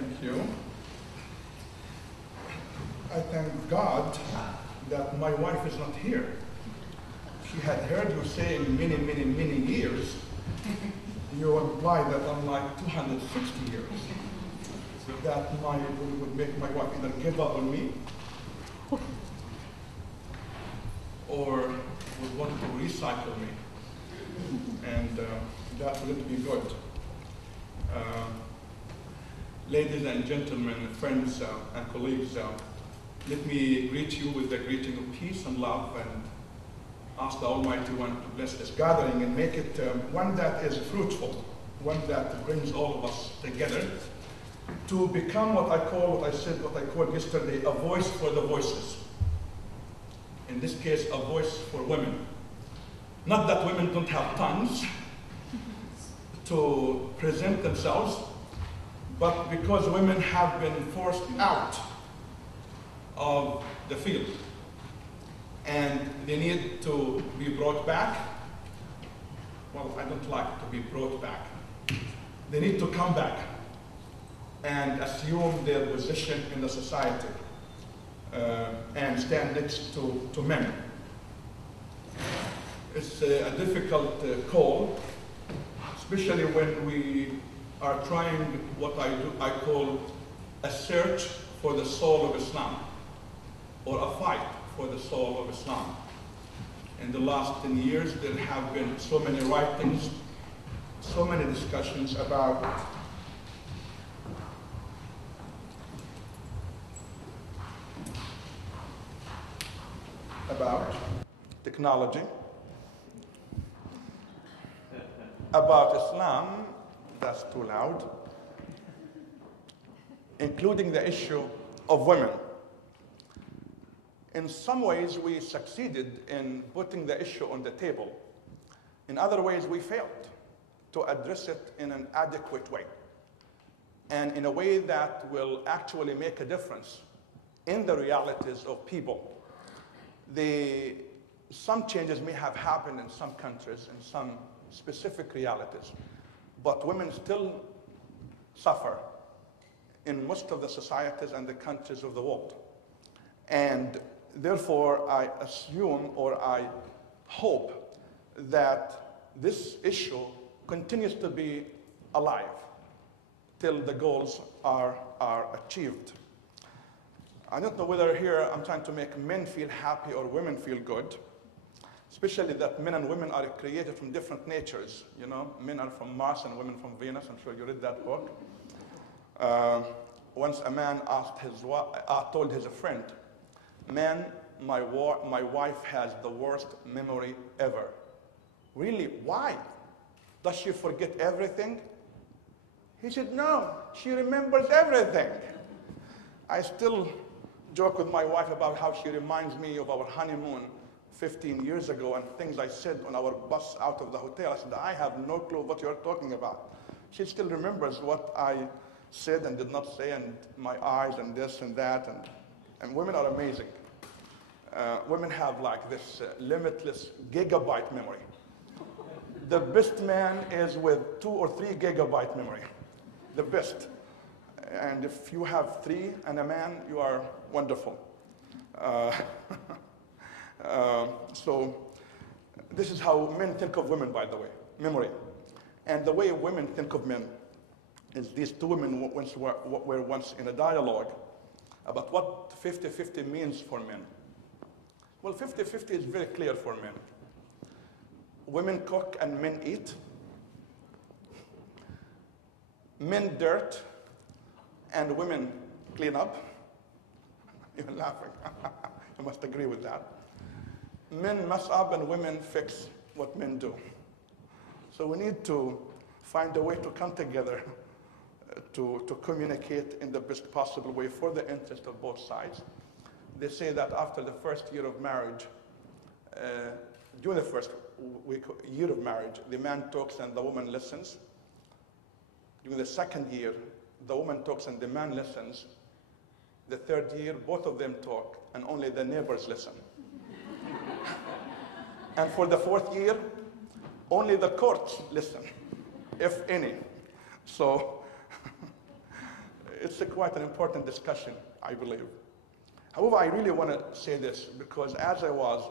Thank you. I thank God that my wife is not here. She had heard you saying many years. You imply that I'm like 260 years. That would make my wife either give up on me or would want to recycle me. And that wouldn't be good. Ladies and gentlemen, friends and colleagues, let me greet you with the greeting of peace and love, and ask the Almighty One to bless this gathering and make it one that is fruitful, one that brings all of us together to become what I called yesterday, a voice for the voices. In this case, a voice for women. Not that women don't have tongues to present themselves, but because women have been forced out of the field and they need to be brought back. Well, I don't like to be brought back. They need to come back and assume their position in the society and stand next to men. It's a difficult call, especially when we are trying what I call a search for the soul of Islam, or a fight for the soul of Islam. In the last 10 years, there have been so many writings, so many discussions about technology, about Islam, that's too loud, including the issue of women. In some ways, we succeeded in putting the issue on the table. In other ways, we failed to address it in an adequate way, and in a way that will actually make a difference in the realities of people. Some changes may have happened in some countries, in some specific realities, but women still suffer in most of the societies and the countries of the world. And therefore, I assume, or I hope, that this issue continues to be alive till the goals are achieved. I don't know whether here I'm trying to make men feel happy or women feel good, especially that men and women are created from different natures. You know, men are from Mars and women from Venus. I'm sure you read that book. Once a man told his friend, "Man, my wife has the worst memory ever." "Really? Why? Does she forget everything?" He said, "No, she remembers everything." I still joke with my wife about how she reminds me of our honeymoon 15 years ago and things I said on our bus out of the hotel. I said, "I have no clue what you're talking about." She still remembers what I said and did not say, and my eyes and this and that. And women are amazing. Women have like this limitless gigabyte memory. The best man is with 2 or 3 gigabyte memory. The best. And if you have 3 and a man, you are wonderful. So this is how men think of women, by the way, memory. And the way women think of men is these two women were once in a dialogue about what 50-50 means for men. Well, 50-50 is very clear for men. Women cook and men eat. Men dirt and women clean up. You're laughing. You must agree with that. Men mess up and women fix what men do. So we need to find a way to come together to communicate in the best possible way for the interest of both sides. They say that after the first year of marriage, during the first year of marriage, the man talks and the woman listens. During the second year, the woman talks and the man listens. The third year, both of them talk and only the neighbors listen. And for the fourth year, only the courts listen, if any. So it's quite an important discussion, I believe. However, I really want to say this because as I was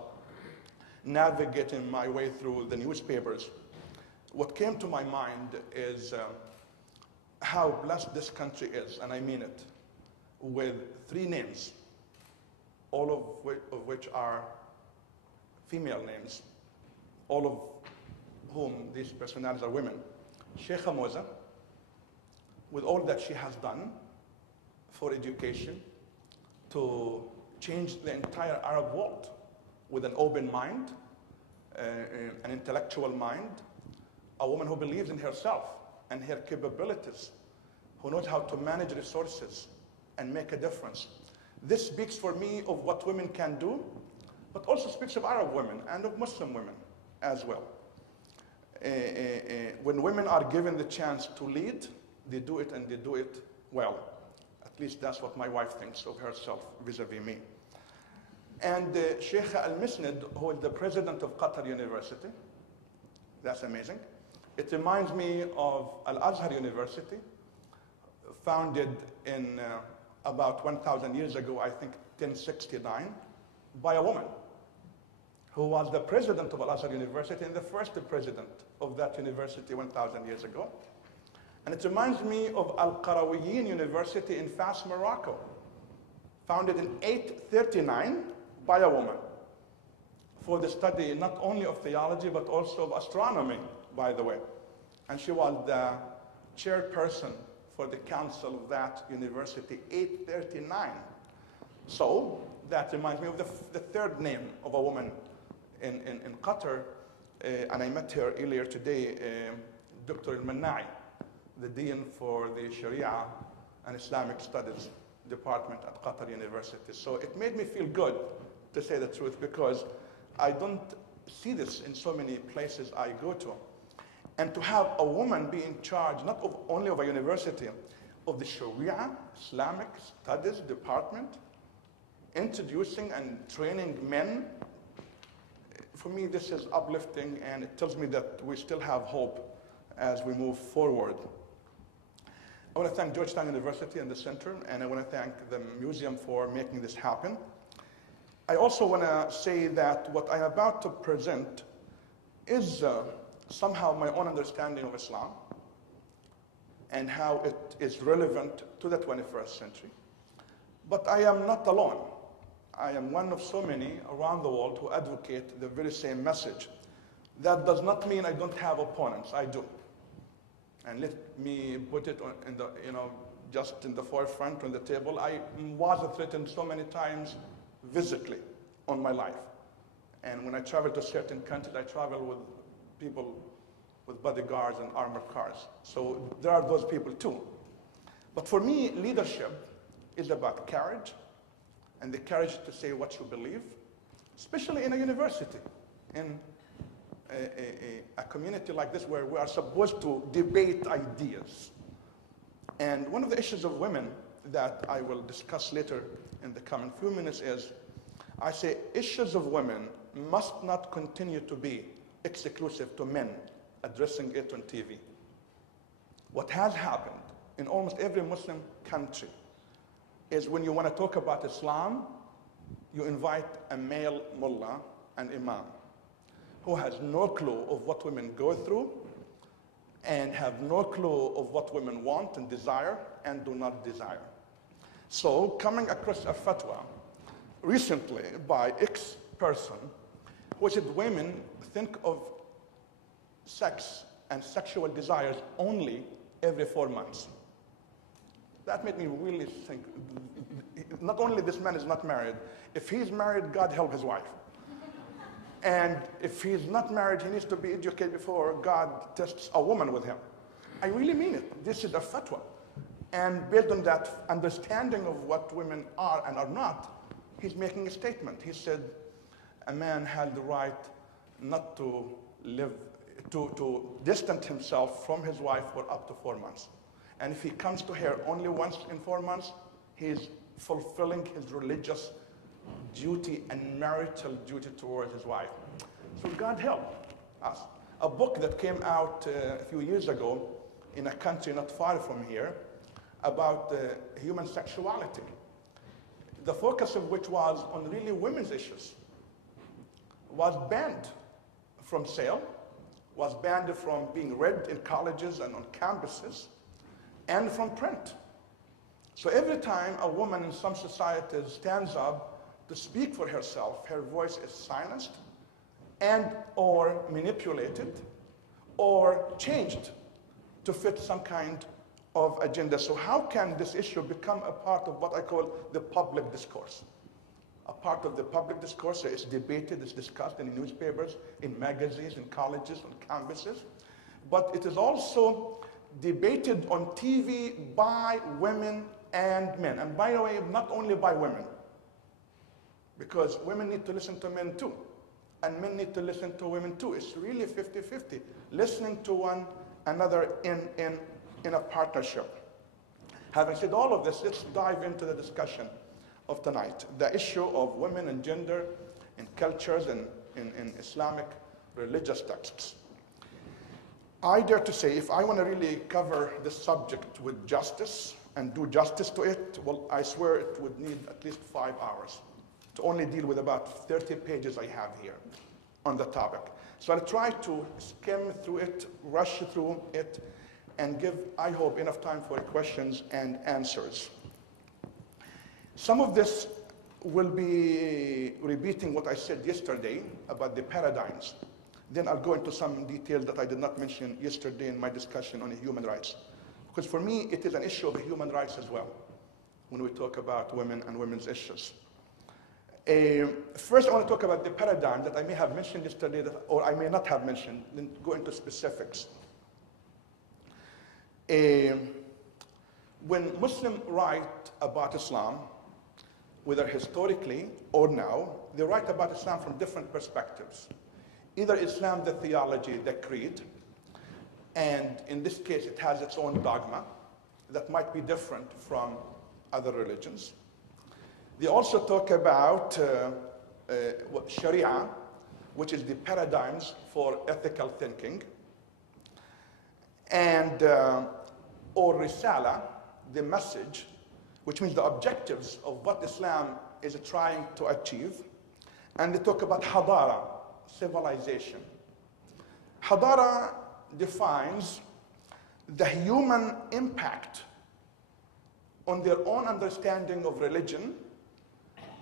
navigating my way through the newspapers, what came to my mind is how blessed this country is, and I mean it, with 3 names, all of which are female names, all of whom these personalities are women. Sheikha Moza, with all that she has done for education, to change the entire Arab world with an open mind, an intellectual mind, a woman who believes in herself and her capabilities, who knows how to manage resources and make a difference. This speaks for me of what women can do, but also speaks of Arab women and of Muslim women as well. When women are given the chance to lead, they do it and they do it well. At least that's what my wife thinks of herself vis-a-vis me. And Sheikh Al-Misnad, who is the president of Qatar University, that's amazing. It reminds me of Al-Azhar University, founded in about 1,000 years ago, I think 1069, by a woman who was the president of Al-Azhar University and the first president of that university 1,000 years ago. And it reminds me of Al-Qarawiyyin University in Fas, Morocco, founded in 839 by a woman for the study not only of theology but also of astronomy, by the way. And she was the chairperson for the council of that university, 839. So that reminds me of the 3rd name of a woman in Qatar, and I met her earlier today, Dr. Al-Mannai, the Dean for the Sharia and Islamic Studies Department at Qatar University. So it made me feel good, to say the truth, because I don't see this in so many places I go to. And to have a woman be in charge, not only of a university, of the Sharia Islamic Studies Department, introducing and training men, for me this is uplifting, and it tells me that we still have hope as we move forward. I want to thank Georgetown University and the Center, and I want to thank the museum for making this happen. I also want to say that what I'm about to present is somehow my own understanding of Islam and how it is relevant to the 21st century. But I am not alone. I am one of so many around the world who advocate the very same message. That does not mean I don't have opponents. I do. And let me put it in the, just in the forefront on the table. I was threatened so many times physically on my life. And when I travel to certain countries, I travel with people with bodyguards and armored cars. So there are those people too. But for me, leadership is about courage, and the courage to say what you believe, especially in a university, in a community like this where we are supposed to debate ideas. And one of the issues of women that I will discuss later in the coming few minutes is, I say issues of women must not continue to be exclusive to men addressing it on TV. What has happened in almost every Muslim country is when you want to talk about Islam, you invite a male mullah and imam who has no clue of what women go through and have no clue of what women want and desire and do not desire. So coming across a fatwa recently by X person who said women think of sex and sexual desires only every 4 months. That made me really think, not only this man is not married, if he's married, God help his wife. And if he's not married, he needs to be educated before God tests a woman with him. I really mean it. This is a fatwa. And based on that understanding of what women are and are not, he's making a statement. He said, a man had the right not to live, to distance himself from his wife for up to 4 months. And if he comes to her only once in 4 months, he's fulfilling his religious duty and marital duty towards his wife. So God help us. A book that came out a few years ago in a country not far from here about human sexuality, the focus of which was on really women's issues, was banned from sale, was banned from being read in colleges and on campuses, and from print. So every time a woman in some societies stands up to speak for herself, her voice is silenced and or manipulated or changed to fit some kind of agenda. So how can this issue become a part of what I call the public discourse? A part of the public discourse, so it's debated, it's discussed in newspapers, in magazines, in colleges, on campuses. But it is also debated on TV by women and men. And by the way, not only by women, because women need to listen to men too, and men need to listen to women too. It's really 50-50, listening to one another in a partnership. Having said all of this, let's dive into the discussion of tonight, the issue of women and gender in cultures and in Islamic religious texts. I dare to say, if I want to really cover this subject with justice and do justice to it, well, I swear it would need at least 5 hours to only deal with about 30 pages I have here on the topic. So I'll try to skim through it, rush through it, and give, I hope, enough time for questions and answers. Some of this will be repeating what I said yesterday about the paradigms. Then I'll go into some details that I did not mention yesterday in my discussion on human rights. Because for me, it is an issue of human rights as well, when we talk about women and women's issues. First, I want to talk about the paradigm that I may have mentioned yesterday, or I may not have mentioned, then go into specifics. When Muslims write about Islam, whether historically or now, they write about Islam from different perspectives. Either Islam, the theology, the creed, and in this case, it has its own dogma that might be different from other religions. They also talk about Sharia, which is the paradigms for ethical thinking, and or Risala, the message, which means the objectives of what Islam is trying to achieve. And they talk about Hadara, civilization. Hadara defines the human impact on their own understanding of religion,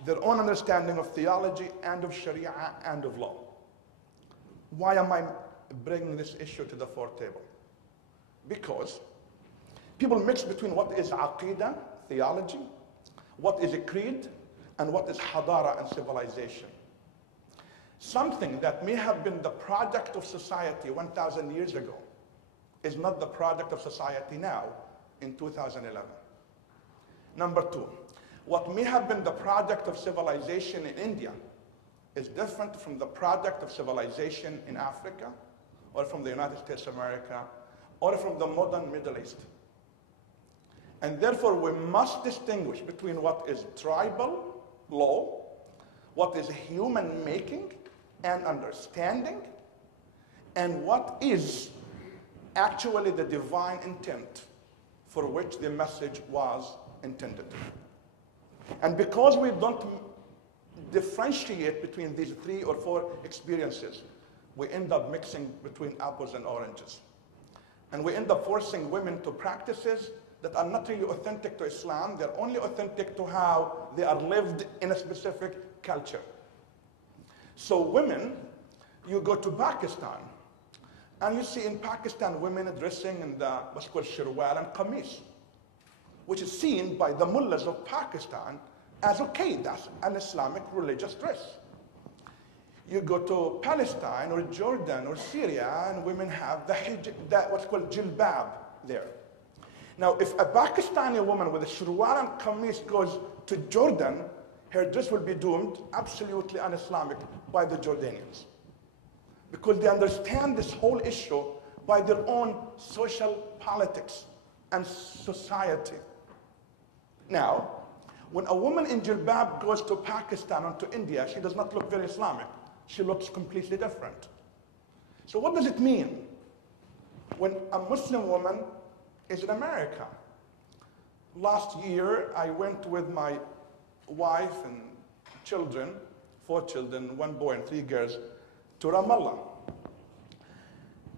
their own understanding of theology and of Sharia and of law. Why am I bringing this issue to the foretable? Because people mix between what is Aqidah, theology, what is a creed, and what is Hadara and civilization. Something that may have been the product of society 1,000 years ago is not the product of society now in 2011. Number two, what may have been the product of civilization in India is different from the product of civilization in Africa, or from the United States of America, or from the modern Middle East. And therefore, we must distinguish between what is tribal law, what is human making and understanding, and what is actually the divine intent for which the message was intended. And because we don't differentiate between these 3 or 4 experiences, we end up mixing between apples and oranges. And we end up forcing women to practices that are not really authentic to Islam. They're only authentic to how they are lived in a specific culture. So women, you go to Pakistan, and you see in Pakistan women dressing in the what's called shirwal and qamis, which is seen by the mullahs of Pakistan as okay, that's an Islamic religious dress. You go to Palestine or Jordan or Syria, and women have the hijab, what's called jilbab there. Now, if a Pakistani woman with a shirwal and qamis goes to Jordan, her dress will be doomed absolutely un-Islamic by the Jordanians, because they understand this whole issue by their own social politics and society. Now, when a woman in jilbab goes to Pakistan or to India, she does not look very Islamic. She looks completely different. So what does it mean when a Muslim woman is in America? Last year, I went with my wife and children, 4 children, 1 boy and 3 girls, to Ramallah.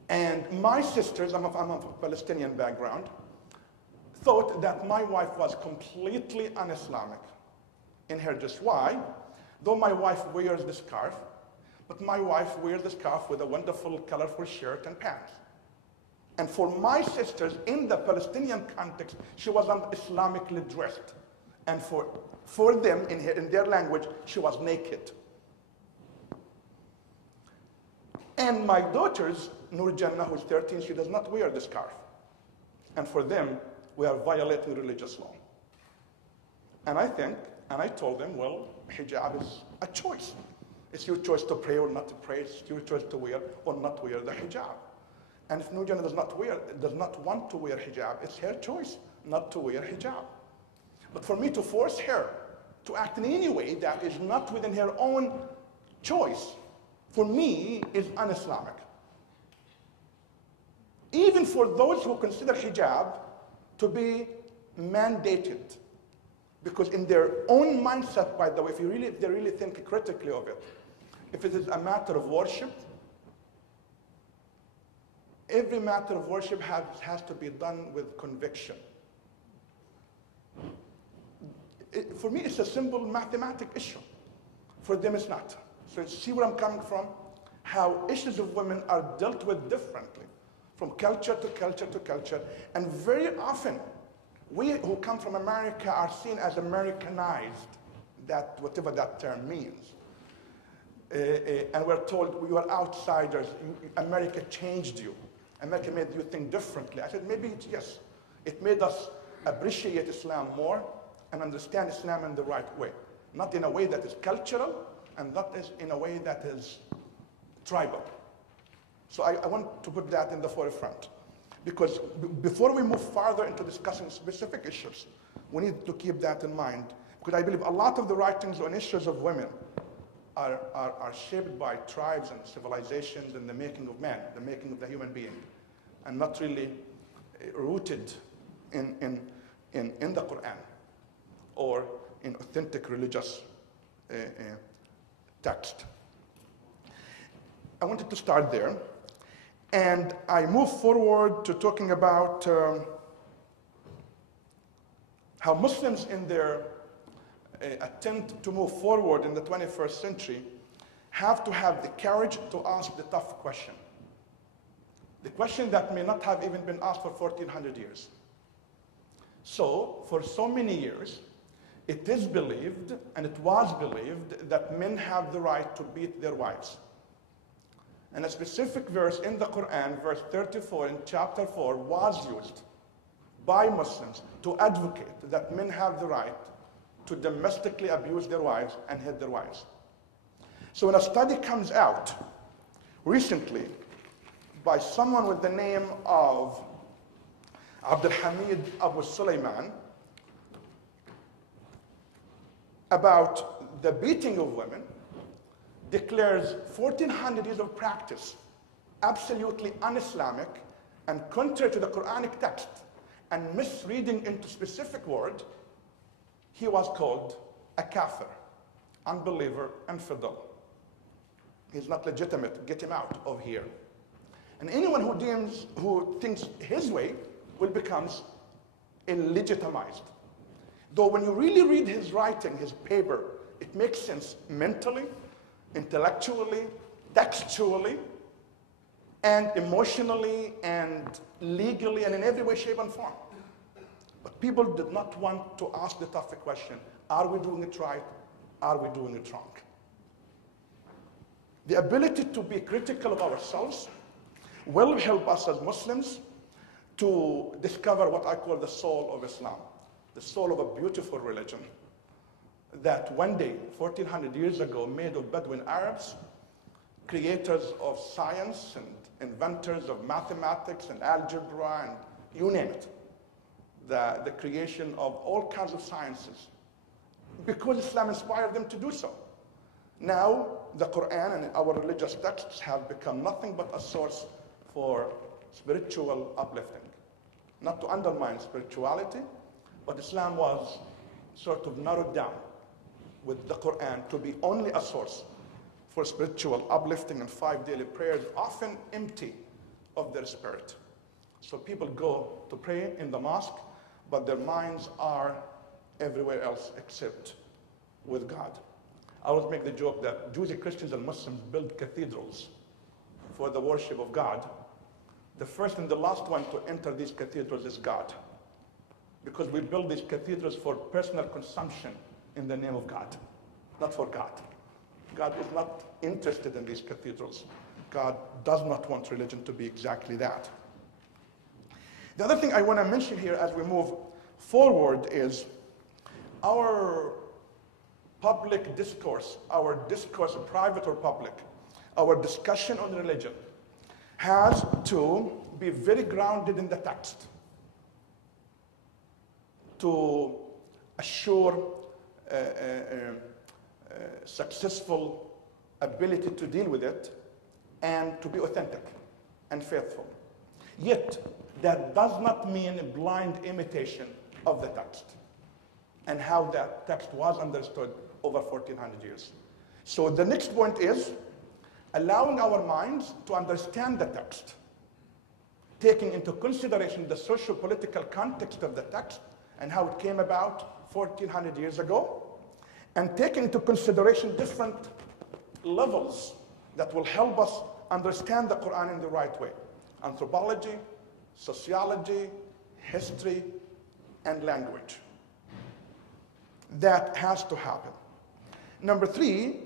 And my sisters, I'm of Palestinian background, thought that my wife was completely un-Islamic in her dress. Why? Though my wife wears the scarf, but my wife wears the scarf with a wonderful, colorful shirt and pants. And for my sisters, in the Palestinian context, she was un-Islamically dressed. And for them, in their language, she was naked. And my daughters, Nur Jannah, who's 13, she does not wear the scarf. And for them, we are violating religious law. And I told them, well, hijab is a choice. It's your choice to pray or not to pray. It's your choice to wear or not wear the hijab. And if Nur Jannah does not want to wear hijab, it's her choice not to wear hijab. But for me to force her to act in any way that is not within her own choice, for me, is un-Islamic. Even for those who consider hijab to be mandated. Because in their own mindset, by the way, if they really think critically of it, if it is a matter of worship, every matter of worship has to be done with conviction. For me, it's a simple mathematic issue. For them, it's not. So see where I'm coming from? How issues of women are dealt with differently, from culture to culture to culture. And very often, we who come from America are seen as Americanized, whatever that term means. And we're told, you are outsiders. America changed you. America made you think differently. I said, maybe yes. It made us appreciate Islam more and understand Islam in the right way. Not in a way that is cultural, and not in a way that is tribal. So I want to put that in the forefront. Because before we move farther into discussing specific issues, we need to keep that in mind. Because I believe a lot of the writings on issues of women are shaped by tribes and civilizations and the making of man, the making of the human being, and not really rooted in the Quran or in authentic religious text. I wanted to start there. And I move forward to talking about how Muslims in their attempt to move forward in the 21st century have to have the courage to ask the tough question. The question that may not have even been asked for 1400 years. So, for so many years, it is believed, and it was believed, that men have the right to beat their wives. And a specific verse in the Quran, verse 34 in chapter 4, was used by Muslims to advocate that men have the right to domestically abuse their wives and hit their wives. So when a study comes out recently by someone with the name of Abdul Hamid Abu Sulaiman about the beating of women, declares 1400 years of practice absolutely un-Islamic and contrary to the Quranic text and misreading into specific word, he was called a kafir, unbeliever, infidel. He's not legitimate. Get him out of here. And anyone who thinks his way will become illegitimized. Though when you really read his writing, his paper, it makes sense mentally, intellectually, textually, and emotionally, and legally, and in every way, shape, and form. But people did not want to ask the tough question, are we doing it right? Are we doing it wrong? The ability to be critical of ourselves will help us as Muslims to discover what I call the soul of Islam, the soul of a beautiful religion that one day, 1400 years ago, made of Bedouin Arabs, creators of science and inventors of mathematics and algebra and you name it, the creation of all kinds of sciences, because Islam inspired them to do so. Now, the Quran and our religious texts have become nothing but a source for spiritual uplifting. Not to undermine spirituality, But Islam was sort of narrowed down with the Quran to be only a source for spiritual uplifting and 5 daily prayers, often empty of their spirit. So people go to pray in the mosque, but their minds are everywhere else except with God. I always make the joke that Jews and Christians and Muslims build cathedrals for the worship of God. The first and the last one to enter these cathedrals is God, because we build these cathedrals for personal consumption in the name of God, not for God. God is not interested in these cathedrals. God does not want religion to be exactly that. The other thing I want to mention here as we move forward is our public discourse, our discourse, private or public, our discussion on religion has to be very grounded in the text to assure successful ability to deal with it and to be authentic and faithful. Yet, that does not mean a blind imitation of the text and how that text was understood over 1400 years. So the next point is allowing our minds to understand the text, taking into consideration the socio-political context of the text and how it came about 1400 years ago, and taking into consideration different levels that will help us understand the Quran in the right way: anthropology, sociology, history, and language. That has to happen. Number 3,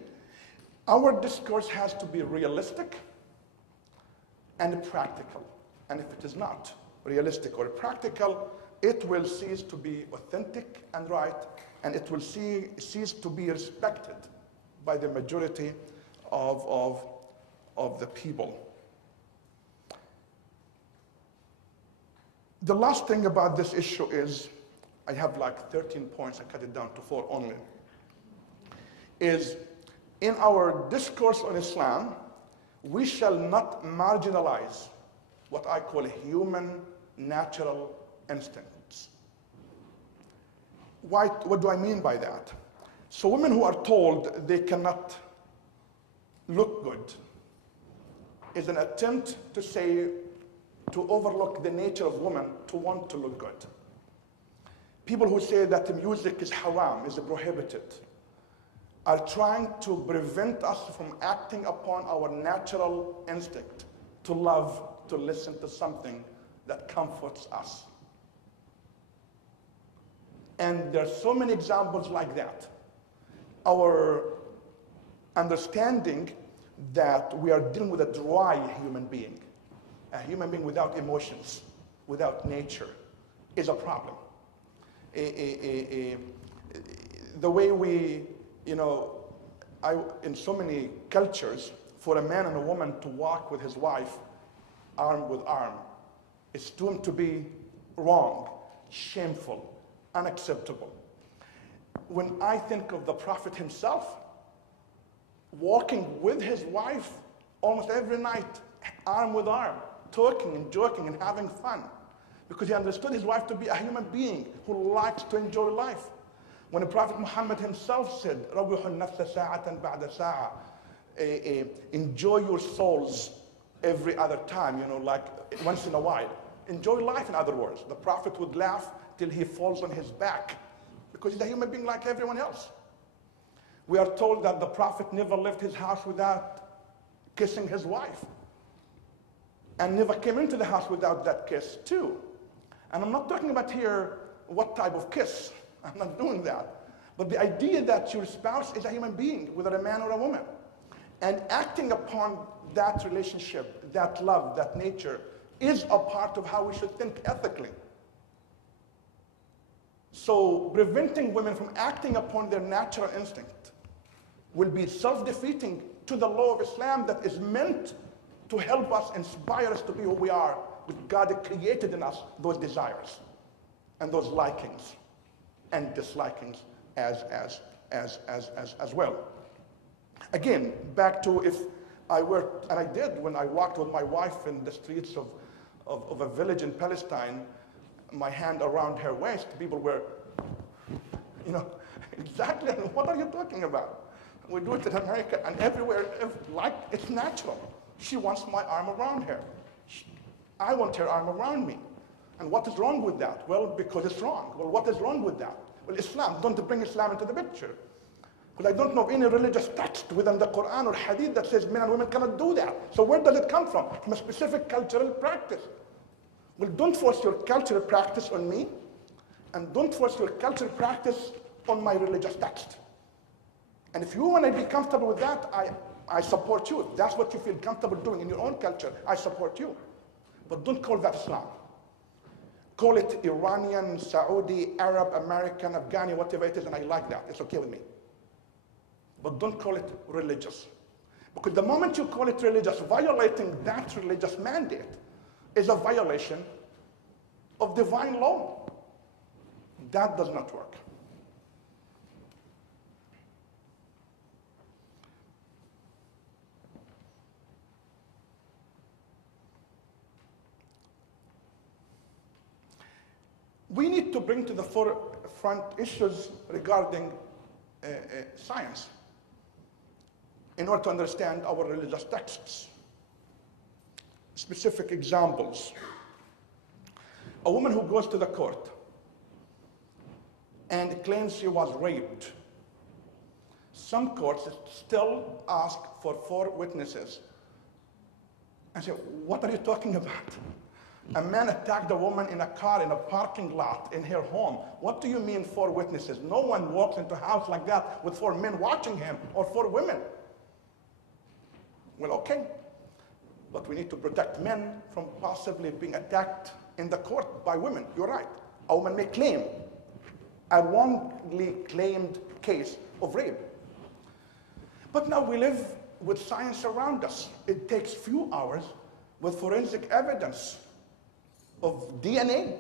our discourse has to be realistic and practical. And if it is not realistic or practical, it will cease to be authentic and right, and it will cease to be respected by the majority of the people. The last thing about this issue is, I have like 13 points, I cut it down to 4 only, is in our discourse on Islam, we shall not marginalize what I call human natural instincts. What do I mean by that? So women who are told they cannot look good is an attempt to say, to overlook the nature of women to want to look good. People who say that the music is haram, is prohibited, are trying to prevent us from acting upon our natural instinct to love, to listen to something that comforts us. And there are so many examples like that. Our understanding that we are dealing with a dry human being without emotions, without nature, is a problem. The way we, in so many cultures, for a man and a woman to walk with his wife arm with arm is doomed to be wrong, shameful, unacceptable. When I think of the Prophet himself walking with his wife almost every night, arm with arm, talking and joking and having fun, because he understood his wife to be a human being who likes to enjoy life. When the Prophet Muhammad himself said, "Rawwihu an-nafsa sa'atan ba'da sa'a," enjoy your souls every other time, like once in a while. Enjoy life, in other words. The Prophet would laugh till he falls on his back, because he's a human being like everyone else. We are told that the Prophet never left his house without kissing his wife, and never came into the house without that kiss too. And I'm not talking about here what type of kiss. I'm not doing that. But the idea that your spouse is a human being, whether a man or a woman, and acting upon that relationship, that love, that nature, is a part of how we should think ethically. So preventing women from acting upon their natural instinct will be self-defeating to the law of Islam that is meant to help us, inspire us to be who we are, because God created in us those desires and those likings and dislikings as well. Again, back to if I were, and I did when I walked with my wife in the streets of a village in Palestine, my hand around her waist, people were, you know, exactly, what are you talking about? We do it in America and everywhere, like it's natural. She wants my arm around her. I want her arm around me. And what is wrong with that? Well, because it's wrong. Well, what is wrong with that? Well, Islam, don't bring Islam into the picture. Well, I don't know of any religious text within the Quran or Hadith that says men and women cannot do that. So where does it come from? From a specific cultural practice. Well, don't force your cultural practice on me, and don't force your cultural practice on my religious text. And if you want to be comfortable with that, I support you. If that's what you feel comfortable doing in your own culture, I support you. But don't call that Islam. Call it Iranian, Saudi, Arab, American, Afghani, whatever it is, and I like that. It's okay with me. But don't call it religious. Because the moment you call it religious, violating that religious mandate is a violation of divine law. That does not work. We need to bring to the forefront issues regarding science in order to understand our religious texts. Specific examples. A woman who goes to the court and claims she was raped. Some courts still ask for 4 witnesses. I say, what are you talking about? A man attacked a woman in a car in a parking lot in her home. What do you mean 4 witnesses? No one walks into a house like that with 4 men watching him, or 4 women. Well, okay. But we need to protect men from possibly being attacked in the court by women. You're right. A woman may claim a wrongly claimed case of rape. But now we live with science around us. It takes few hours with forensic evidence of DNA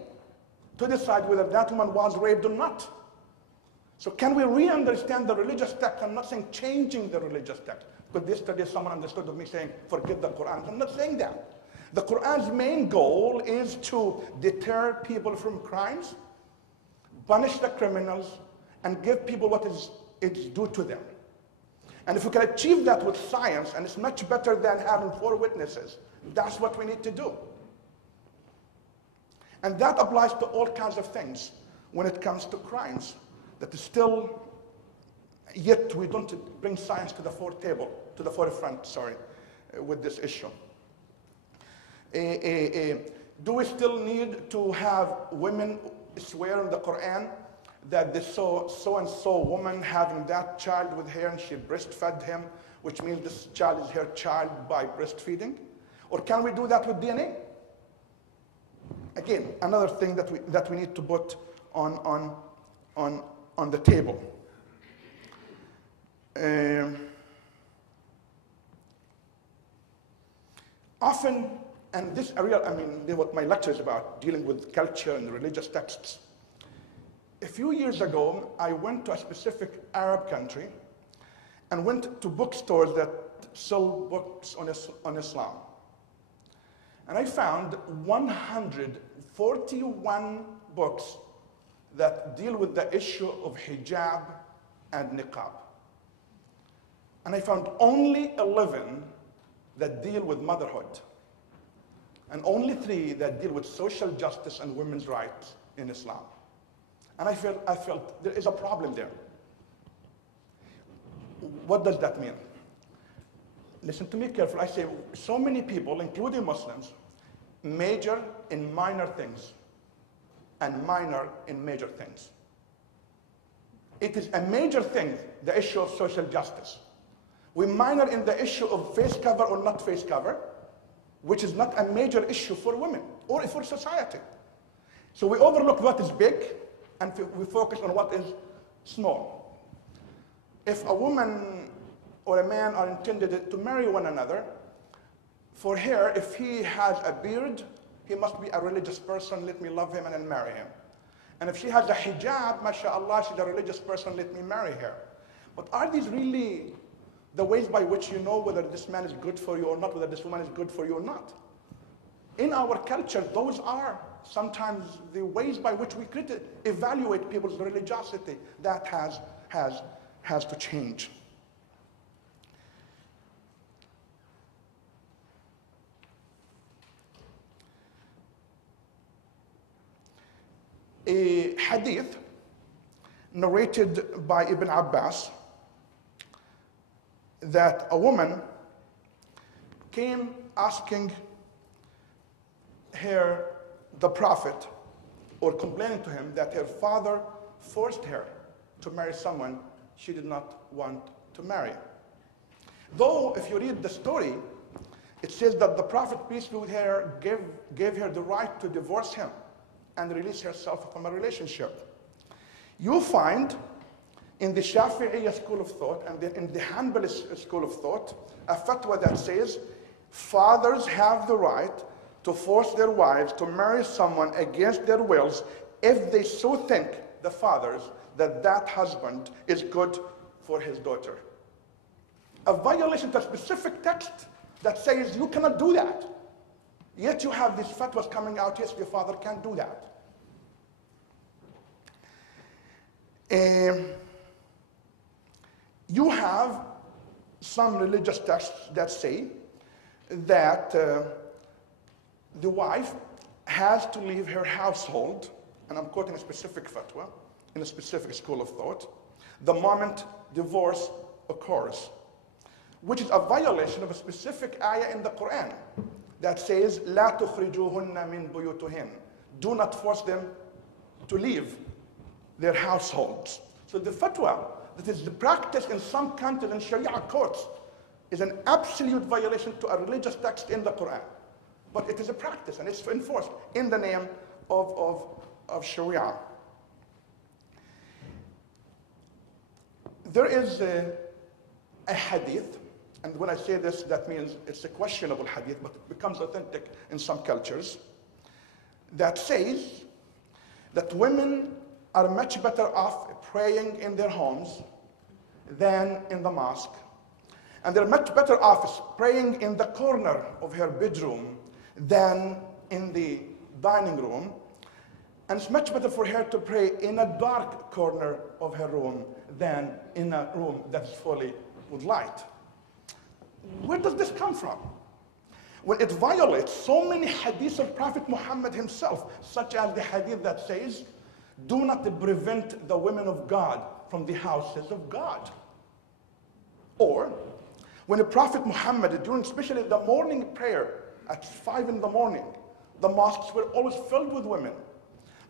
to decide whether that woman was raped or not. So can we re-understand the religious text? I'm not saying changing the religious text, but yesterday someone understood of me saying, forget the Quran. I'm not saying that. The Quran's main goal is to deter people from crimes, punish the criminals, and give people what is due to them. And if we can achieve that with science, and it's much better than having 4 witnesses, that's what we need to do. And that applies to all kinds of things when it comes to crimes. That is still, yet we don't bring science to the forefront, with this issue. Do we still need to have women swear in the Quran that they saw so-and-so woman having that child with her and she breastfed him, which means this child is her child by breastfeeding? Or can we do that with DNA? Again, another thing that we need to put on the table. Often, and this area, what my lecture is about, dealing with culture and religious texts. A few years ago, I went to a specific Arab country and went to bookstores that sell books on Islam. And I found 141 books that deal with the issue of hijab and niqab. And I found only 11 that deal with motherhood, and only 3 that deal with social justice and women's rights in Islam. And I felt there is a problem there. What does that mean? Listen to me carefully. I say so many people, including Muslims, major in minor things and minor in major things. It is a major thing, the issue of social justice. We minor in the issue of face cover or not face cover, which is not a major issue for women or for society. So we overlook what is big and we focus on what is small. If a woman or a man are intended to marry one another, for her, if he has a beard, he must be a religious person, let me love him and then marry him. And if she has a hijab, mashallah, she's a religious person, let me marry her. But are these really the ways by which you know whether this man is good for you or not, whether this woman is good for you or not? In our culture, those are sometimes the ways by which we evaluate people's religiosity, that has to change. A hadith narrated by Ibn Abbas that a woman came asking the Prophet, or complaining to him that her father forced her to marry someone she did not want to marry. Though, if you read the story, it says that the Prophet, peace be with her, gave her the right to divorce him and release herself from a relationship. You find in the Shafi'iyya school of thought and in the Hanbali school of thought a fatwa that says fathers have the right to force their wives to marry someone against their wills if they so think, the fathers, that that husband is good for his daughter. A violation to a specific text that says you cannot do that. Yet you have these fatwas coming out, yes, your father can't do that. You have some religious texts that say that the wife has to leave her household, and I'm quoting a specific fatwa in a specific school of thought, the moment divorce occurs, which is a violation of a specific ayah in the Quran that says, لا تخرجوهن من بيوتهن. Do not force them to leave their households. So the fatwa that is the practice in some countries in Sharia courts is an absolute violation to a religious text in the Quran. But it is a practice and it's enforced in the name of Sharia. There is a hadith, and when I say this, that means it's a questionable hadith, but it becomes authentic in some cultures, that says that women are much better off praying in their homes than in the mosque. And they're much better off praying in the corner of her bedroom than in the dining room. And it's much better for her to pray in a dark corner of her room than in a room that's fully with light. Where does this come from? Well, it violates so many hadiths of Prophet Muhammad himself, such as the hadith that says, do not prevent the women of God from the houses of God. Or, when the Prophet Muhammad, during especially the morning prayer at 5 in the morning, the mosques were always filled with women.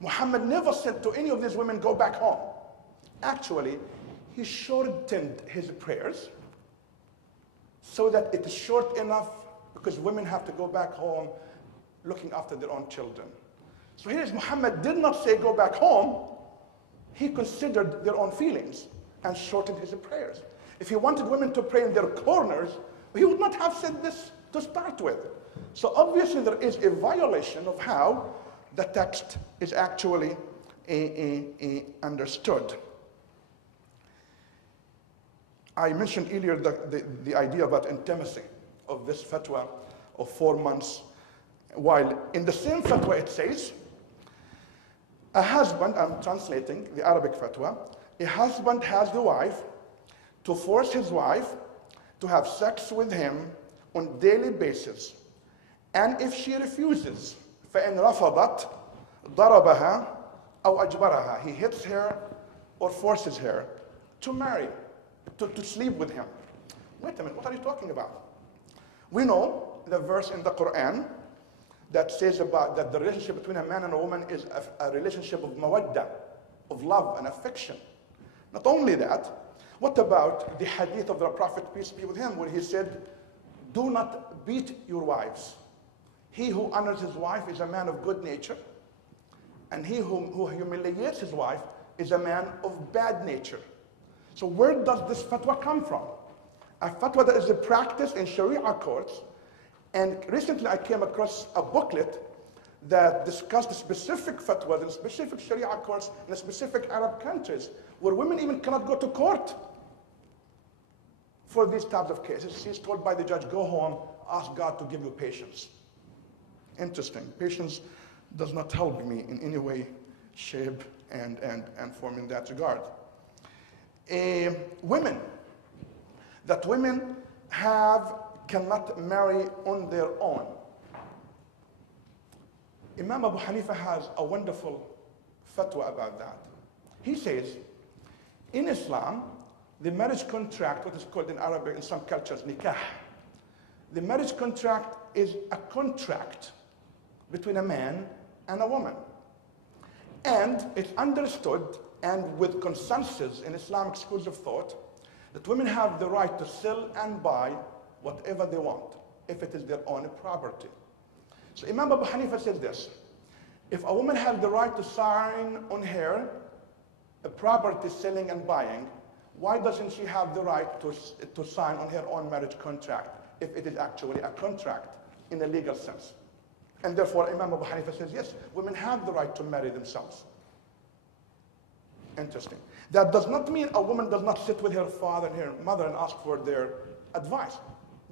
Muhammad never said to any of these women, go back home. Actually, he shortened his prayers so that it is short enough because women have to go back home looking after their own children. So here is Muhammad did not say go back home. He considered their own feelings and shortened his prayers. If he wanted women to pray in their corners, he would not have said this to start with. So obviously there is a violation of how the text is actually understood. I mentioned earlier the idea about intimacy of this fatwa of 4 months, while in the same fatwa it says, a husband, I'm translating the Arabic fatwa, a husband has the wife to force his wife to have sex with him on daily basis. And if she refuses, فَإِنْ رَفَضَتْ ضَرَبَهَا أَوْ أَجْبَرَهَا. He hits her or forces her to marry, to sleep with him. Wait a minute, what are you talking about? We know the verse in the Quran that says about that the relationship between a man and a woman is a relationship of mawadda, of love and affection. Not only that, what about the hadith of the Prophet, peace be with him, where he said, do not beat your wives. He who honors his wife is a man of good nature, and he who humiliates his wife is a man of bad nature. So where does this fatwa come from? A fatwa that is a practice in Sharia courts. And recently I came across a booklet that discussed the specific fatwas in specific Sharia courts in specific Arab countries where women even cannot go to court for these types of cases. She's told by the judge, go home, ask God to give you patience. Interesting. Patience does not help me in any way, shape, and form in that regard. Women cannot marry on their own. Imam Abu Hanifa has a wonderful fatwa about that. He says, in Islam, the marriage contract, what is called in Arabic, in some cultures, nikah, the marriage contract is a contract between a man and a woman. And it's understood, and with consensus in Islamic schools of thought, that women have the right to sell and buy whatever they want, if it is their own property. So Imam Abu Hanifa says this: if a woman has the right to sign on her a property selling and buying, why doesn't she have the right to sign on her own marriage contract if it is actually a contract in a legal sense? And therefore Imam Abu Hanifa says, yes, women have the right to marry themselves. Interesting. That does not mean a woman does not sit with her father and her mother and ask for their advice.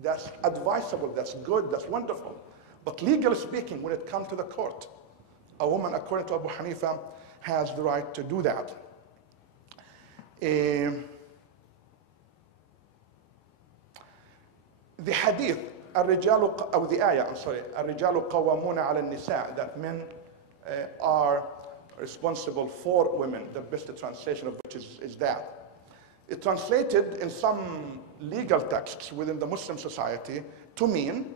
That's advisable, that's good, that's wonderful. But legally speaking, when it comes to the court, a woman, according to Abu Hanifa, has the right to do that. The hadith, the ayah, الرجال قوامون على النساء, that men are responsible for women, the best translation of which is that. It translated in some legal texts within the Muslim society to mean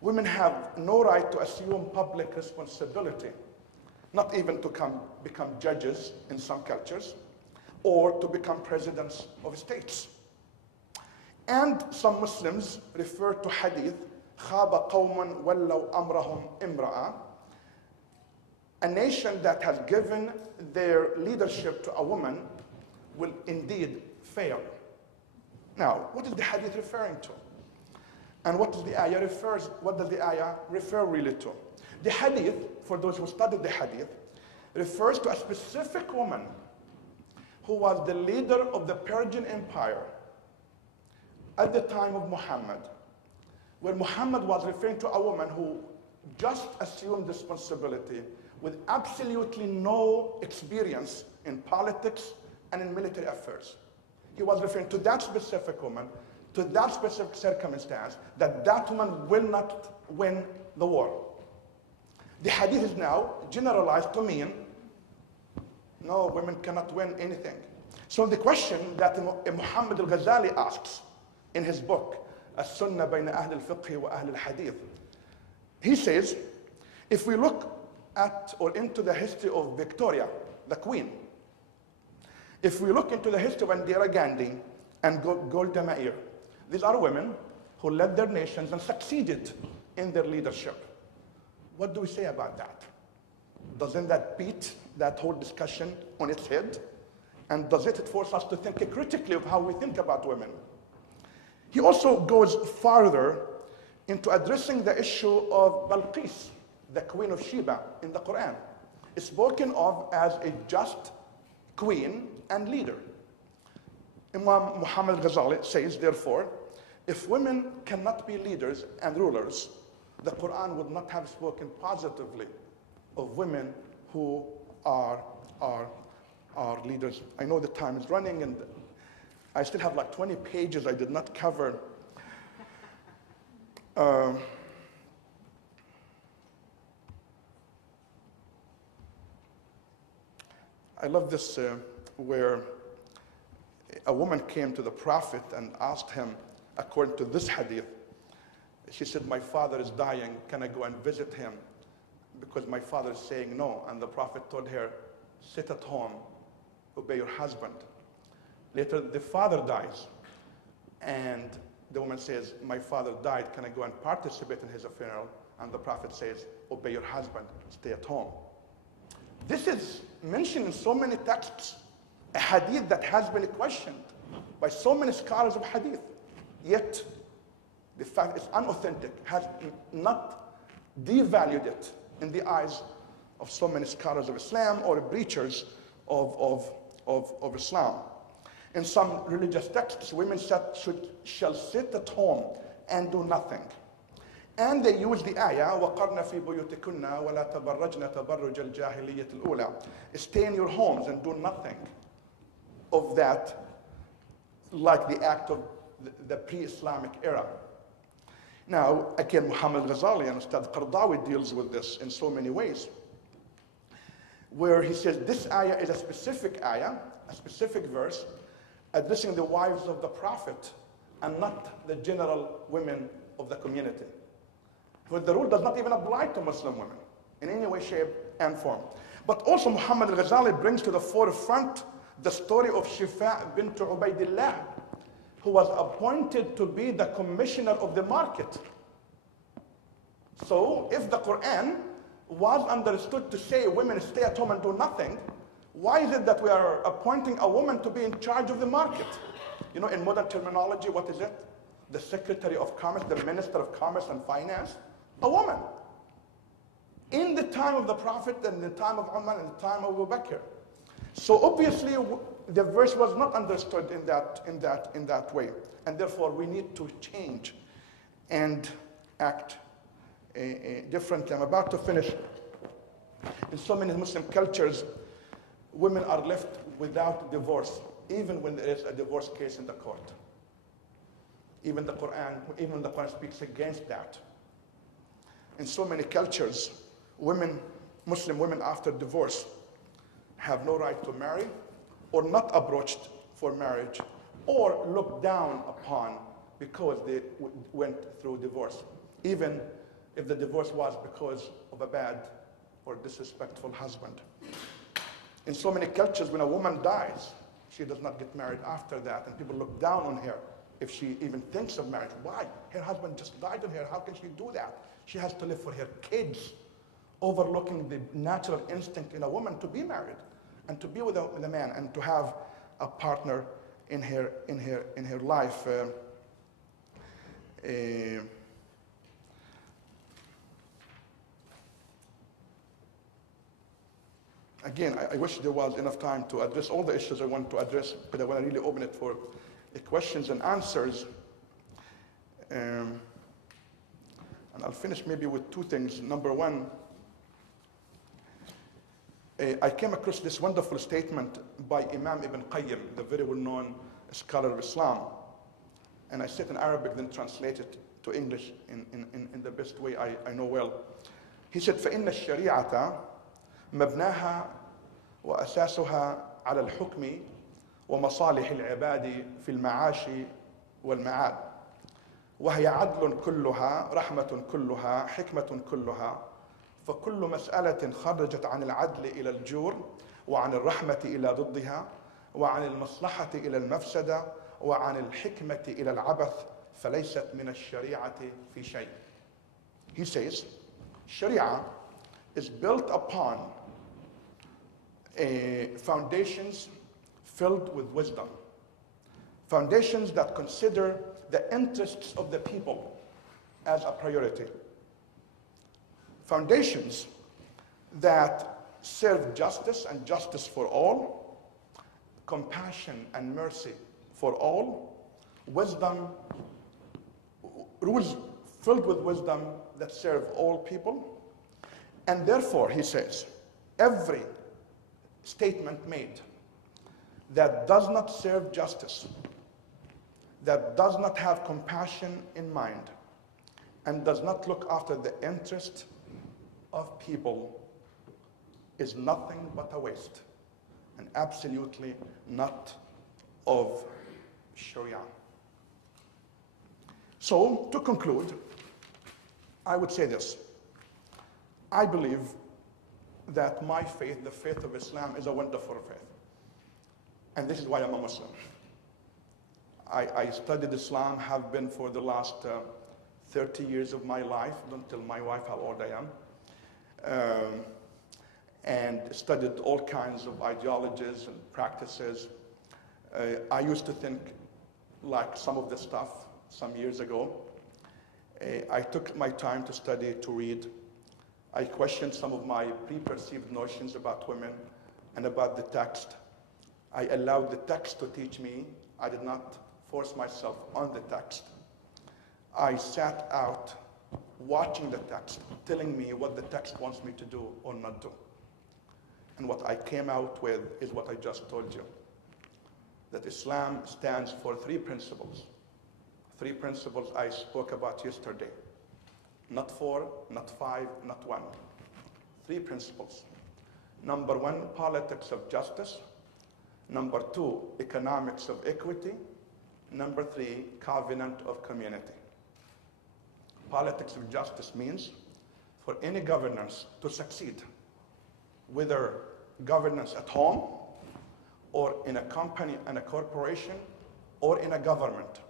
women have no right to assume public responsibility, not even to become judges in some cultures, or to become presidents of states. And some Muslims refer to hadith, خَابَ قَوْمًا وَلَّوْ أَمْرَهُمْ إِمْرَأً, a nation that has given their leadership to a woman will indeed fail. Now, what is the hadith referring to? And what does the ayah refer really to? The hadith, for those who studied the hadith, refers to a specific woman who was the leader of the Persian Empire at the time of Muhammad, where Muhammad was referring to a woman who just assumed responsibility with absolutely no experience in politics and in military affairs. He was referring to that specific woman, to that specific circumstance, that woman will not win the war. The hadith is now generalized to mean, no, women cannot win anything. So the question that Muhammad al-Ghazali asks in his book, As-Sunnah Bayna Ahl al-Fiqh wa Ahl al-Hadith, he says, if we look at or into the history of Victoria, the Queen, if we look into the history of Indira Gandhi and Golda Meir, these are women who led their nations and succeeded in their leadership. What do we say about that? Doesn't that beat that whole discussion on its head? And does it force us to think critically of how we think about women? He also goes farther into addressing the issue of Balqis, the queen of Sheba in the Quran. It's spoken of as a just queen and leader. Imam Muhammad Ghazali says, therefore, if women cannot be leaders and rulers, the Quran would not have spoken positively of women who are leaders. I know the time is running and I still have like 20 pages I did not cover. I love this where a woman came to the Prophet and asked him, according to this hadith, she said, my father is dying, can I go and visit him? Because my father is saying no. And the Prophet told her, sit at home, obey your husband. Later, the father dies, and the woman says, my father died, can I go and participate in his funeral? And the Prophet says, obey your husband, stay at home. This is mentioned in so many texts, a hadith that has been questioned by so many scholars of hadith. Yet, the fact it's unauthentic, has not devalued it in the eyes of so many scholars of Islam or preachers of Islam. In some religious texts, women shall sit at home and do nothing. And they use the ayah, وَقَرْنَ فِي بُيُوتِكُنَّ وَلَا تَبَرَّجْنَ تَبَرُّجَ الْجَاهِلِيَّةِ الْأُولَى. Stay in your homes and do nothing of that, like the act of the pre-Islamic era. Now, again, Muhammad Ghazali and Ustad Qardawi deals with this in so many ways, where he says this ayah is a specific ayah, a specific verse, addressing the wives of the Prophet and not the general women of the community. But the rule does not even apply to Muslim women in any way, shape, and form. But also Muhammad al-Ghazali brings to the forefront the story of Shifa bint Ubaidillah, who was appointed to be the commissioner of the market. So if the Quran was understood to say women stay at home and do nothing, why is it that we are appointing a woman to be in charge of the market? You know, in modern terminology, what is it? The Secretary of Commerce, the Minister of Commerce and Finance, a woman. In the time of the Prophet and the time of Umar and the time of Abu Bakr. So obviously the verse was not understood in that way. And therefore we need to change and act differently. I'm about to finish. In so many Muslim cultures, women are left without divorce, even when there is a divorce case in the court. Even the Quran speaks against that. In so many cultures, Muslim women after divorce have no right to marry, or not approached for marriage, or looked down upon because they went through divorce, even if the divorce was because of a bad or disrespectful husband. In so many cultures, when a woman dies, she does not get married after that, and people look down on her if she even thinks of marriage. Why? Her husband just died on her. How can she do that? She has to live for her kids, overlooking the natural instinct in a woman to be married and to be with a man and to have a partner in her life. Again, I wish there was enough time to address all the issues I want to address, but I want to really open it for questions and answers. And I'll finish maybe with two things. Number one, I came across this wonderful statement by Imam Ibn Qayyim, the very well-known scholar of Islam. And I said in Arabic, then translate it to English in the best way I know well. He said, فَإِنَّ الشَّرِيعَةَ مبناها وأساسها على الحكم ومصالح العباد في المعاش والمعاد، وهي عدل كلها، رحمة كلها، حكمة كلها، فكل مسألة خرجت عن العدل إلى الجور، وعن الرحمة إلى ضدها، وعن المصلحة إلى المفسدة، وعن الحكمة إلى العبث، فليست من الشريعة في شيء. He says, Sharia is built upon foundations filled with wisdom. Foundations that consider the interests of the people as a priority. Foundations that serve justice and justice for all, compassion and mercy for all, wisdom, rules filled with wisdom that serve all people. And therefore, he says, every statement made that does not serve justice, that does not have compassion in mind, and does not look after the interest of people is nothing but a waste, and absolutely not of Sharia. So, to conclude, I would say this. I believe that my faith, the faith of Islam, is a wonderful faith. And this is why I'm a Muslim. I studied Islam, have been for the last 30 years of my life. Don't tell my wife how old I am. And studied all kinds of ideologies and practices. I used to think like some of this stuff some years ago. I took my time to study, to read. I questioned some of my preconceived notions about women and about the text. I allowed the text to teach me. I did not force myself on the text. I sat out watching the text, telling me what the text wants me to do or not do. And what I came out with is what I just told you. That Islam stands for three principles. Three principles I spoke about yesterday. Not four, not five, not one. Three principles. Number one, politics of justice. Number two, economics of equity. Number three, covenant of community. Politics of justice means for any governance to succeed, whether governance at home or in a company and a corporation or in a government,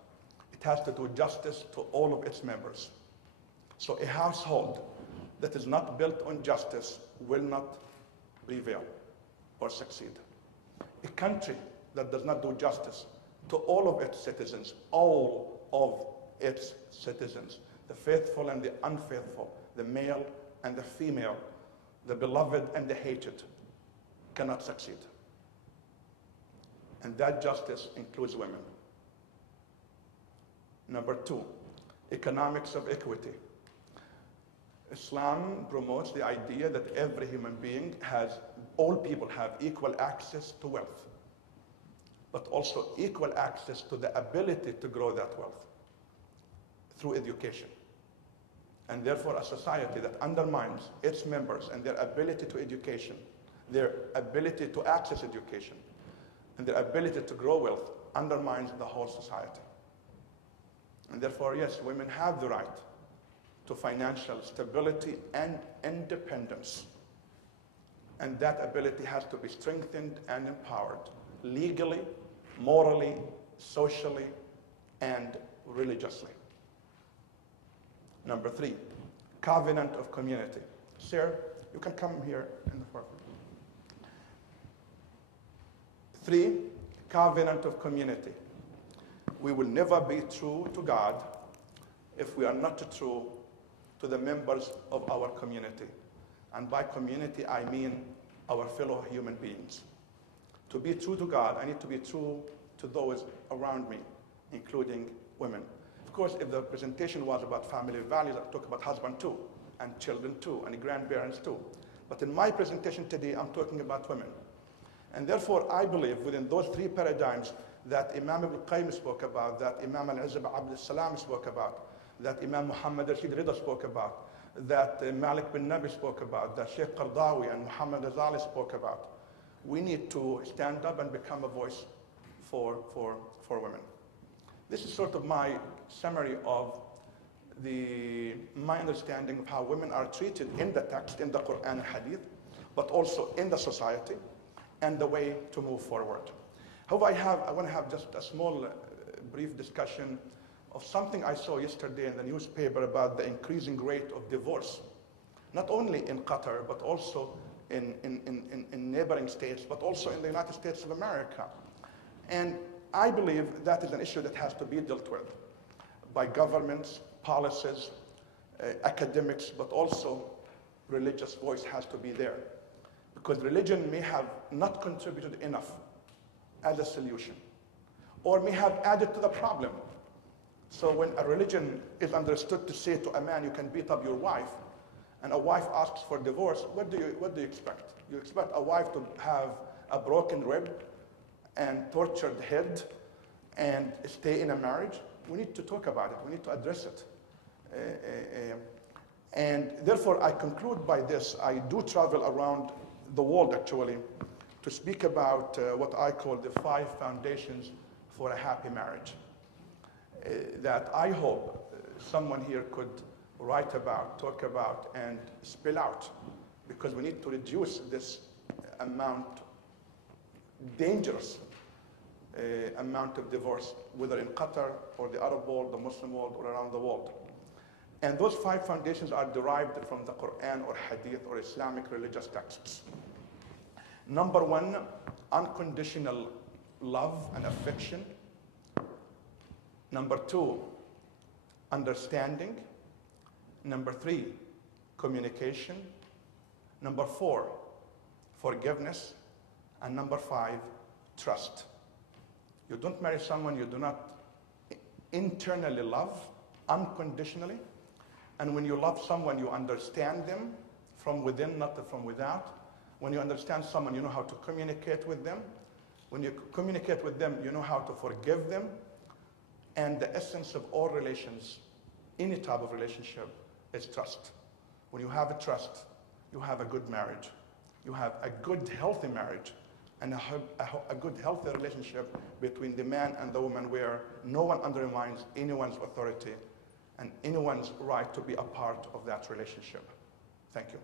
it has to do justice to all of its members. So a household that is not built on justice will not prevail or succeed. A country that does not do justice to all of its citizens, the faithful and the unfaithful, the male and the female, the beloved and the hated, cannot succeed. And that justice includes women. Number two, economics of equity. Islam promotes the idea that every human being all people have equal access to wealth, but also equal access to the ability to grow that wealth through education. And therefore, a society that undermines its members and their ability to education, their ability to access education, and their ability to grow wealth undermines the whole society. And therefore, yes, women have the right to financial stability and independence. And that ability has to be strengthened and empowered legally, morally, socially, and religiously. Number three, covenant of community. Sir, you can come here in the front. Three, covenant of community. We will never be true to God if we are not true to the members of our community. And by community, I mean our fellow human beings. To be true to God, I need to be true to those around me, including women. Of course, if the presentation was about family values, I'll talk about husband too, and children too, and grandparents too. But in my presentation today, I'm talking about women. And therefore, I believe within those three paradigms that Imam Ibn Qayyim spoke about, that Imam Al-Izz ibn Abd al-Salam spoke about, that Imam Muhammad Rashid Rida spoke about, that Malik bin Nabi spoke about, that Sheikh Qardawi and Muhammad Ghazali spoke about, we need to stand up and become a voice for women. This is sort of my summary of my understanding of how women are treated in the text, in the Quran and Hadith, but also in the society, and the way to move forward. However, I want to have just a small, brief discussion of something I saw yesterday in the newspaper about the increasing rate of divorce, not only in Qatar, but also in neighboring states, but also in the United States of America. And I believe that is an issue that has to be dealt with by governments, policies, academics, but also religious voice has to be there. Because religion may have not contributed enough as a solution, or may have added to the problem. So when a religion is understood to say to a man, you can beat up your wife, and a wife asks for divorce, what do you expect? You expect a wife to have a broken rib and tortured head and stay in a marriage? We need to talk about it. We need to address it. And therefore, I conclude by this. I do travel around the world, actually, to speak about what I call the 5 foundations for a happy marriage. That I hope someone here could write about, talk about, and spell out, because we need to reduce this dangerous amount of divorce, whether in Qatar or the Arab world, the Muslim world, or around the world. And those 5 foundations are derived from the Quran or Hadith or Islamic religious texts. Number 1, unconditional love and affection. Number 2, understanding. Number 3, communication. Number 4, forgiveness. And number 5, trust. You don't marry someone you do not internally love unconditionally, And when you love someone, you understand them from within, not from without. When you understand someone, you know how to communicate with them. When you communicate with them, you know how to forgive them. And the essence of all relations, any type of relationship, is trust. When you have a trust, you have a good marriage. You have a good, healthy marriage, and a good, healthy relationship between the man and the woman, where no one undermines anyone's authority and anyone's right to be a part of that relationship. Thank you.